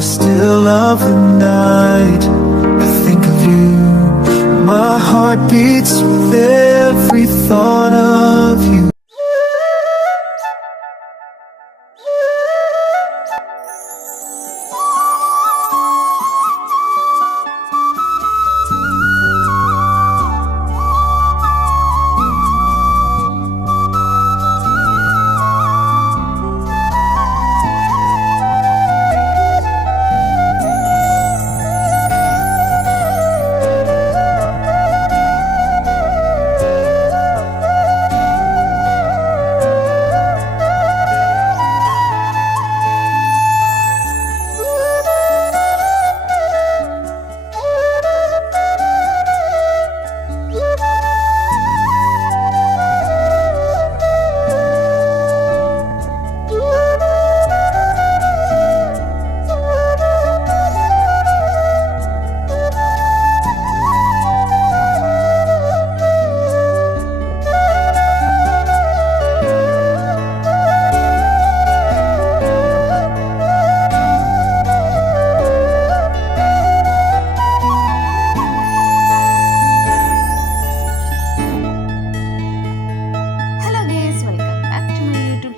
the still of the night, I think of you. My heart beats with every thought of you.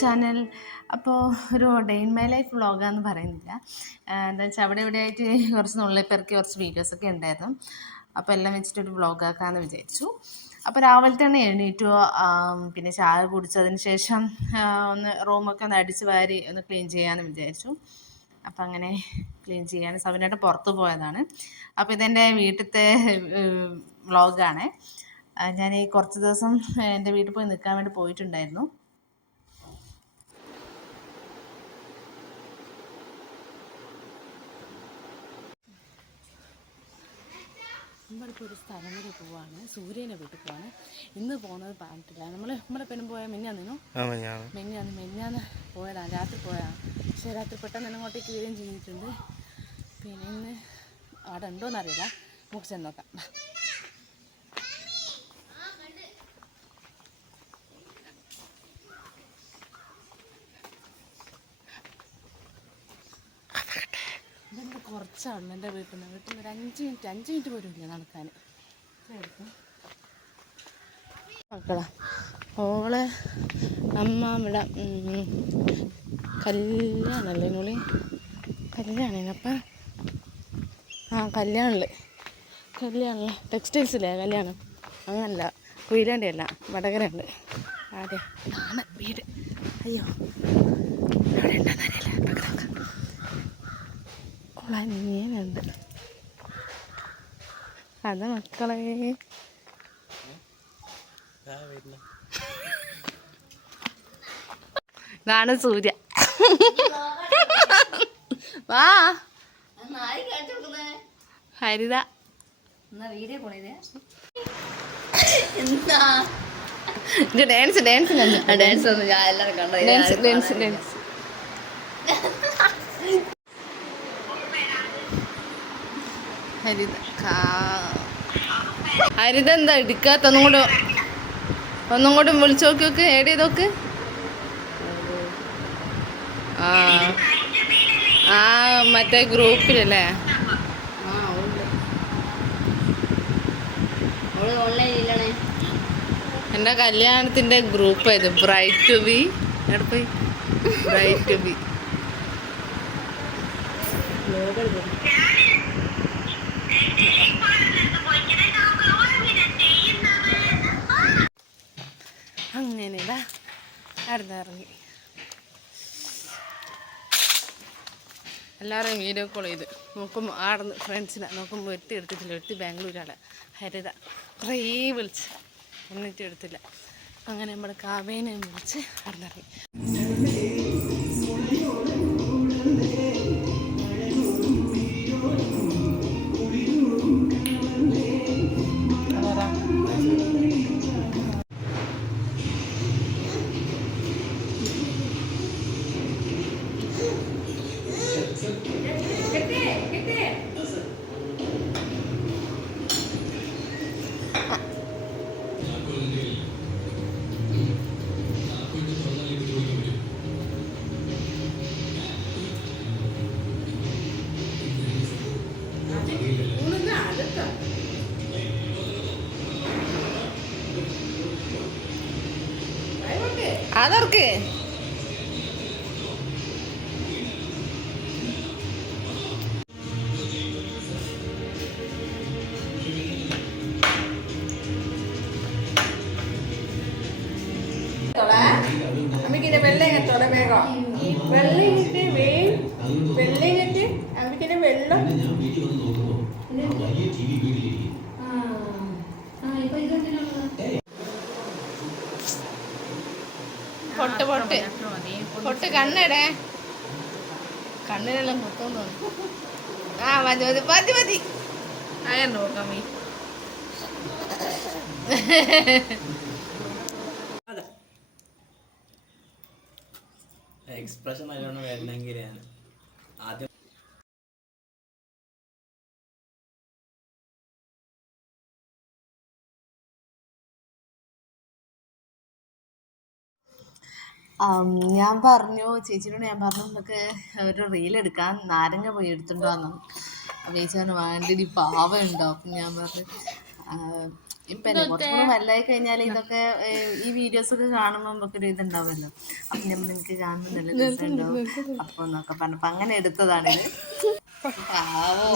Channel. അപ്പോൾ ഒരു day in my life വ്ളോഗാന്ന് പറയുന്നില്ല, എന്താ വെച്ചാൽ അവിടെ ഇവിടെ ആയിട്ട് കുറച്ച് നുള്ളിപ്പെറുക്കി കുറച്ച് വീഡിയോസൊക്കെ ഉണ്ടായിരുന്നു. അപ്പോൾ എല്ലാം വെച്ചിട്ടൊരു വ്ളോഗാക്കാമെന്ന് വിചാരിച്ചു. അപ്പോൾ രാവിലെ തന്നെ എഴുന്നേറ്റു, പിന്നെ ചായ കുടിച്ചതിന് ശേഷം ഒന്ന് റൂമൊക്കെ ഒന്ന് അടിച്ച് വാരി ഒന്ന് ക്ലീൻ ചെയ്യാമെന്ന് വിചാരിച്ചു. അപ്പം അങ്ങനെ ക്ലീൻ ചെയ്യാൻ സവിനായിട്ട് പുറത്ത് പോയതാണ്. അപ്പോൾ ഇതെൻ്റെ വീട്ടിലത്തെ വ്ളോഗാണ്. ഞാൻ ഈ കുറച്ച് ദിവസം എൻ്റെ വീട്ടിൽ പോയി നിൽക്കാൻ വേണ്ടി പോയിട്ടുണ്ടായിരുന്നു. നമ്മളിപ്പോൾ ഒരു സ്ഥലം വരെ പോവാണ്, സൂര്യനെ വീട്ടിൽ പോവാണ്. ഇന്ന് പോകുന്നത് പറഞ്ഞിട്ടില്ല. നമ്മളെ പെണ്ണും പോയാൽ മെന്നാന്ന് പോയതാണ്, രാത്രി പോയതാണ്. പക്ഷേ രാത്രി പെട്ടെന്ന് തന്നെ അങ്ങോട്ടേക്ക് വരികയും ചെയ്തിട്ടുണ്ട്. പിന്നെ ഇന്ന് അവിടെ ഉണ്ടോയെന്നറിയില്ല, നമുക്ക് ചെന്ന് നോക്കാം. ഇതെൻ്റെ കുറച്ചാണ് എൻ്റെ വീട്ടിൽ നിന്ന് ഒരു 5 മിനിറ്റ് പോലും ഇല്ല നടക്കാൻ. മക്കളാ ഓളെ അമ്മ ഇവിടെ കല്യാണമല്ലേ നോളി, കല്യാണപ്പം കല്യാണില്ലേ ടെക്സ്റ്റൈൽസില്ലേ കല്യാണം, അങ്ങനല്ല കുയിലാൻ്റെ അല്ല വടകരയുണ്ട്. അതെ ആണ് വീട്. അയ്യോ അവിടെ ഉണ്ടെന്നറിയില്ല, അനിയനുണ്ട്. അത് മക്കളെ ഇതാണ് സൂര്യ. വാ ഹരിത ഡാൻസ് ഒന്നും ഞാൻ എല്ലാവരും കണ്ടു. ഡാൻസ് ഹരിത എന്താ എടുക്കാത്ത? ഒന്നും കൂടെ വിളിച്ചു നോക്കി ഏഡ് ചെയ്ത് നോക്ക്. മറ്റേ ഗ്രൂപ്പിലല്ലേ? എൻ്റെ കല്യാണത്തിൻ്റെ ഗ്രൂപ്പ് ഇത്, ബ്രൈറ്റ് ടു ബി. എവിടെ പോയി ബ്രൈറ്റ് ടു ബി? അങ്ങനെ അടുത്തിറങ്ങി എല്ലാവരും വീഡിയോ കോൾ ചെയ്ത് നോക്കുമ്പോൾ ആടുന്ന് ഫ്രണ്ട്സിനെ നോക്കുമ്പോൾ എടുത്തിട്ടില്ല. ബാംഗ്ലൂരാണ് ഹരിത കുറേ വിളിച്ച് എന്നിട്ട് എടുത്തില്ല. അങ്ങനെ നമ്മുടെ കാവേനെ വിളിച്ച് അടുത്തിറങ്ങി. വാതർക്ക് അമ്മിക്കിന്റെ വെള്ളയിങ്ങത്തോടെ വേഗം വെള്ളയിങ്ങിട്ട് വെള്ളയിങ്ങിട്ട് അമ്മിക്കിന്റെ വെള്ളം പൊട്ട് പൊട്ട് പൊട്ട് കണ്ണടേ കണ്ണിനെല്ലാം കുത്തോന്നു ആ മതി മതി മതി മതി അയാൾ നോക്കാം മീ എക്സ്പ്രഷൻ നല്ലോണം വരണമെങ്കിൽ ആദ്യം ഞാൻ പറഞ്ഞു ചേച്ചിയോട് ഞാൻ പറഞ്ഞു നമുക്ക് ഒരു റീലെടുക്കാൻ നാരങ്ങ പോയി എടുത്തിട്ട് വന്നു അപ്പോൾ ചേച്ചി പറഞ്ഞു വേണ്ടി പാവം ഉണ്ടോ അപ്പം ഞാൻ പറഞ്ഞു ഇപ്പം അല്ലേ കുറച്ചുകൂടി വലുതായി കഴിഞ്ഞാൽ ഇതൊക്കെ ഈ വീഡിയോസൊക്കെ കാണുമ്പോൾ നമുക്കൊരു ഇതുണ്ടാവുമല്ലോ അപ്പം ഞാൻ നിങ്ങൾക്ക് കാണുമ്പോൾ നല്ല രസമുണ്ടാവും അപ്പോൾ എന്നൊക്കെ പറഞ്ഞപ്പോൾ അങ്ങനെ എടുത്തതാണിത്. പാവോ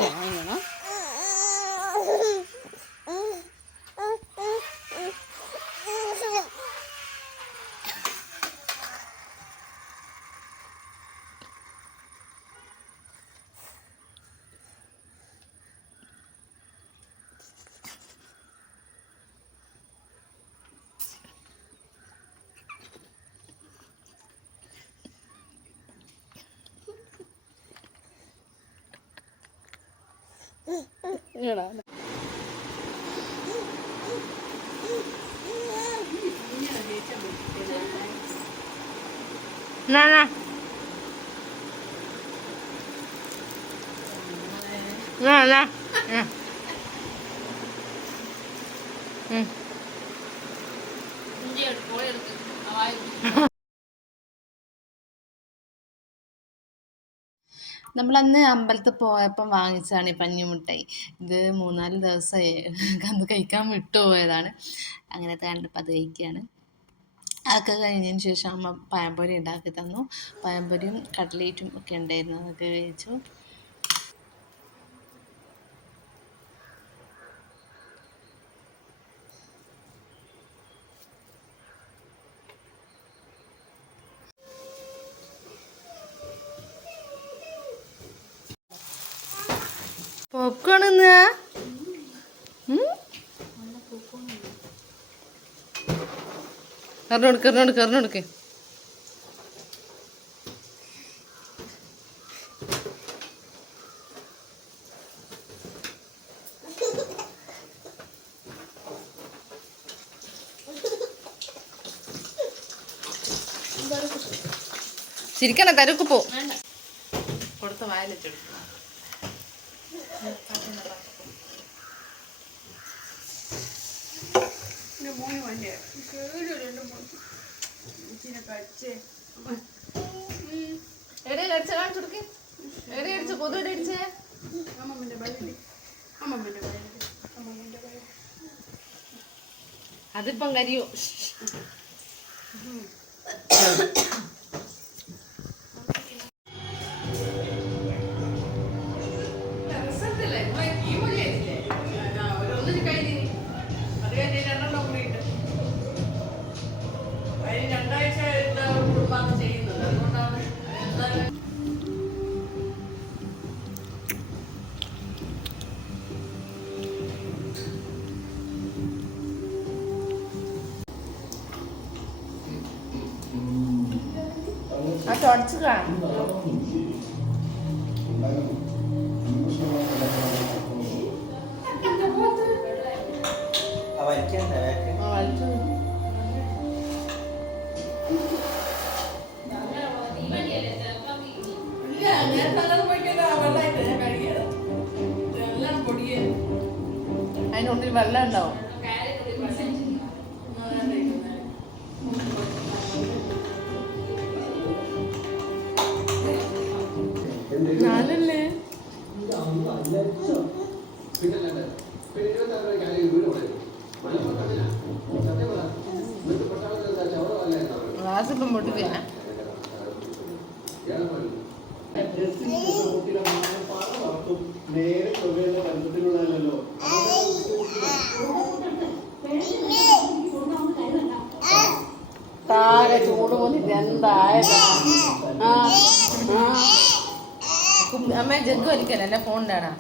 Na na. Na na. നമ്മളന്ന് അമ്പലത്തിൽ പോയപ്പം വാങ്ങിച്ചതാണ് ഈ പഞ്ഞിമുട്ടായി. ഇത് 3-4 ദിവസമായി അത് കഴിക്കാൻ വിട്ടുപോയതാണ്. അങ്ങനത്തെ കണ്ടപ്പോൾ അത് കഴിക്കുകയാണ്. അതൊക്കെ കഴിഞ്ഞതിന് ശേഷം അമ്മ പഴംപൊരി ഉണ്ടാക്കി തന്നു. പഴംപൊരിയും കട്ട്ലേറ്റും ഒക്കെ ഉണ്ടായിരുന്നു, അതൊക്കെ കഴിച്ചു. പോപ്കോൺ കറിഞ്ഞെടുക്ക് ചിരിക്കണ തരുക്ക് പോ കൊടുത്ത വായിലെടുക്കണം. അതിപ്പം കരിയോ തുടച്ച് കാണും. അതിനുള്ളിൽ വെള്ളം ഉണ്ടാവും. ഞാനല്ലേ ഗ്ലാസ് ഇപ്പം പൊട്ടിക്കാ. താഴെ ചൂട് വന്നിട്ട് എന്തായതാ? അമ്മ ജഗ് വലിക്കല്ല, എൻ്റെ ഫോണിൻ്റെടാ.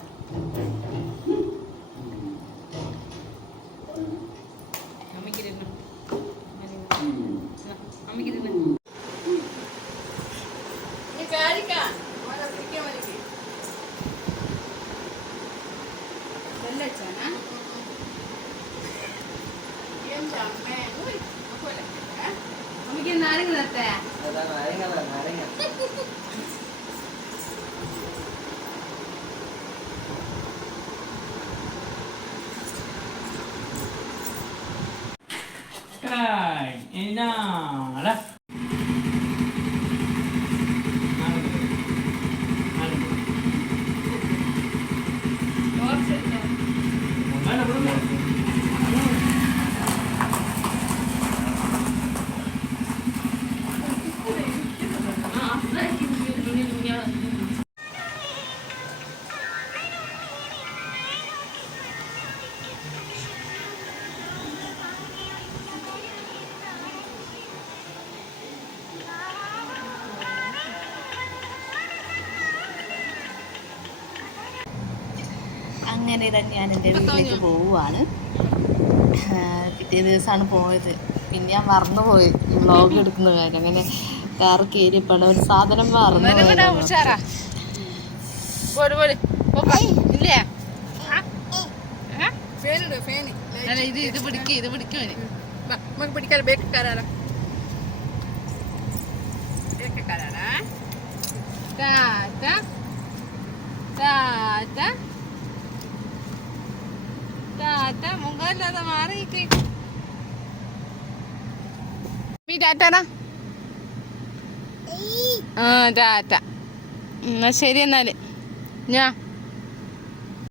അമ്മയ്ക്ക് നാരങ്ങ നിർത്തേ. അങ്ങനെ തന്നെ ഞാൻ എൻ്റെ വീട്ടിലേക്ക് പോവുകയാണ്. പിറ്റേ ദിവസമാണ് പോയത്. പിന്നെ ഞാൻ മറന്നുപോയി ഈ വ്ളോഗ് എടുക്കുന്ന കാര്യം. അങ്ങനെ കാർ കയറിയപ്പോഴാണ് ഒരു സാധനം മറന്നു. ഇത് പിടിക്കാൻ ബേക്കാരാ മുഖല്ലാതെ മാറിയിട്ട് ടാറ്റാ. ടാറ്റ. എന്നാ ശരി. എന്നാല് ഞാൻ